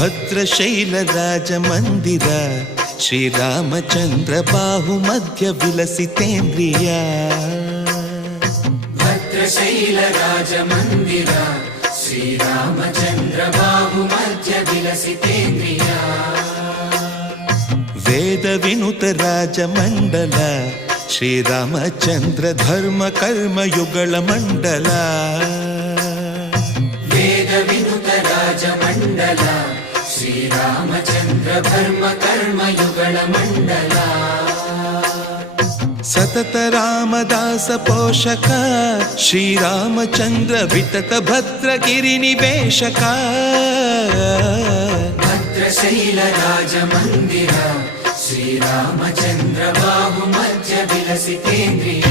ಭದ್ರಶೈಲ ರಾಜ ಮಂದಿರ ಶ್ರೀರಾಮಚಂದ್ರ ಬಾಹು ಮಧ್ಯ ವಿಲಸಿತೇಂದ್ರಿಯ ಭದ್ರಶೈಲ ರಾಜ ಮಂದಿರ ಶ್ರೀರಾಮಚಂದ್ರ ಬಾಹು ಮಧ್ಯ ವಿಲಸಿತೇಂದ್ರಿಯ ವೇದ ವಿನುತ ರಾಜ ಮಂಡಲ ಶ್ರೀರಾಮಚಂದ್ರ ಧರ್ಮ ಕರ್ಮಯುಗಳ ಮಂಡಲ ವೇದ ವಿನುತ ರಾಜ ಮಂಡಲ ಶ್ರೀರಾಮಚಂದ್ರ ಧರ್ಮ ಕರ್ಮಯುಗಳ ಮಂಡಲ ಸತತ ರಾಮದಾಸ ಪೋಷಕ ಶ್ರೀರಾಮಚಂದ್ರ ವಿತತ ಭದ್ರಗಿರಿ ನಿವೇಶಕ ಭದ್ರಶೈಲ ರಾಜ ಮಂದಿರ ಶ್ರೀರಾಮಚಂದ್ರ ಬಾಹು ಮಧ್ಯ ವಿಲಸಿತೇಂದ್ರಿಯ